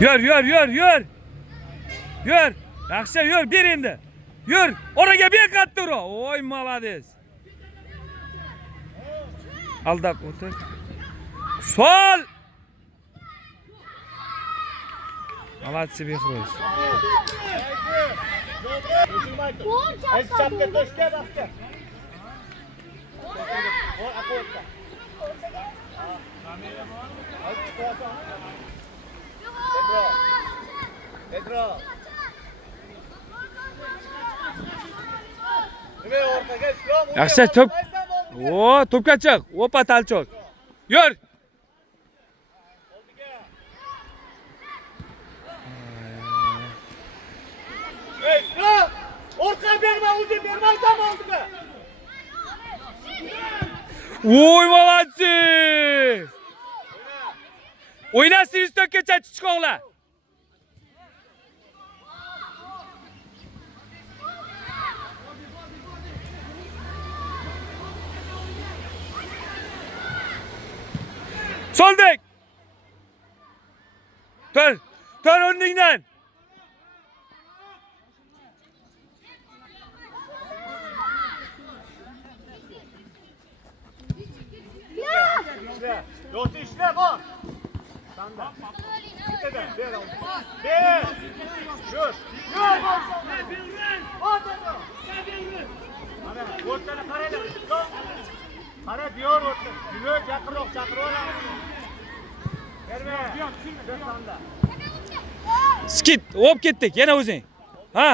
Yur. Yur. Yaxshi, yur, ber endi. Yur. Oraga ber qattiq ur. Voy, молодец. Aldab o'tir. Sol. Молодцы, Behruz. Chapga toshga baqqa. Pedro. Yaxshi, top. O, topga chiq. Opa, talchoq. Yur. Orqa berma, o'zing bermaysan oldiga. Voy, молодцы. O'ynasing üstökkecha chiqoqlar. Soldek. Tur o'rningdan. Yo'q, ishla bor. Sanda. Bittadan ber. Ber. Yur. Yur. Mana o'rtani qaraylar. Qara diyor o'rta. Yur, yaqinroq chaqiraver. Berma. Sanda. Skit, o'p ketdik, yana o'zing. Ha?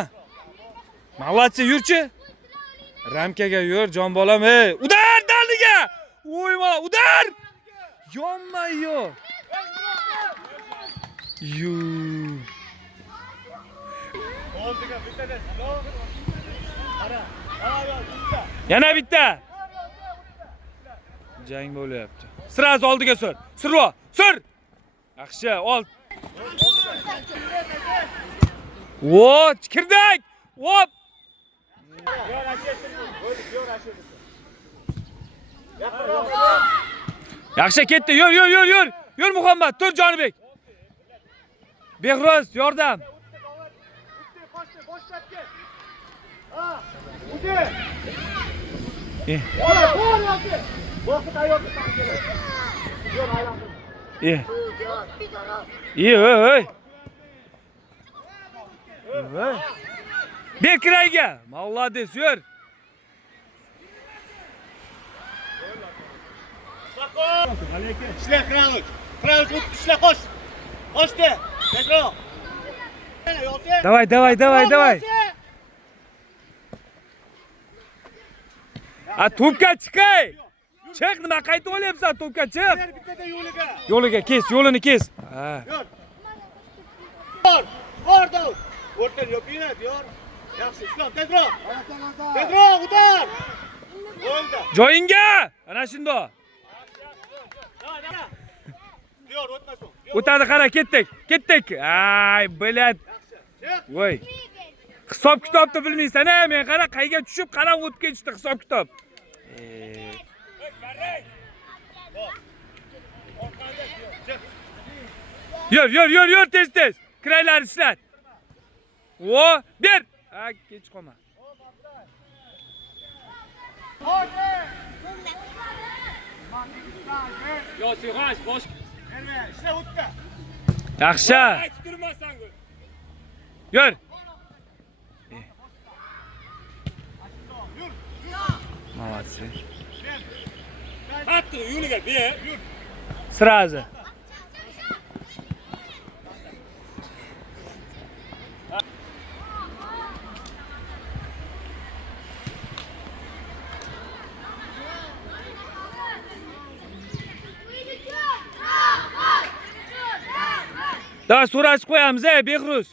Молодцы, yurchi. Ramkaga yur, jon bolam, ey. Udar daldiga. Voy, mala, udar. Yonma-yo. Yu. Oldiga bittadan. Qara. Bitta. Yana bitta. Jang bo'lyapti. Sirasi oldiga sur. Survo, sur. Yaxshi, ol. Vo, kirdik. Hop. Yaxshi ketdi. Yur. Yur Muhammad, tur Jonibek. Behruz, yordam. Ey. Bekrayga. Молодец, yur. Ishla Kralov. Kralov ishla qo'sh. Qo'shdi. Pedro. Давай. A to'pga chiqay. Chiq, nima qaytib olyapsan? To'pga chiq. Bittadan yo'liga. Yo'liga kes, yo'lini kes. Ha. Yur. Bor, Davud. O'rtan yopina, diyor. Yaxshi, Islom, Pedro. Pedro, o'tar. Bo'ldi. Joyingga. Ana shunda. Diyor, o'tmasin. O'tadi, qara, ketdik. Ay, bilat. Voy. Hisob kitobni bilmaysan-a? Men qara, qayga tushib, qara o'tib ketishdi hisob kitob. Yur, tez. Kiraylar ishlat. Vo, ber. Ha, kech qolma. Yo, Sig'ash, bosh. Berma, ishla o'tda. Yaxshi. Aytib turmasan. Yur. Молодцы. Qattiq yo'liga ber. Сразу. Daha so'rashib qo'yamiz, Behruz.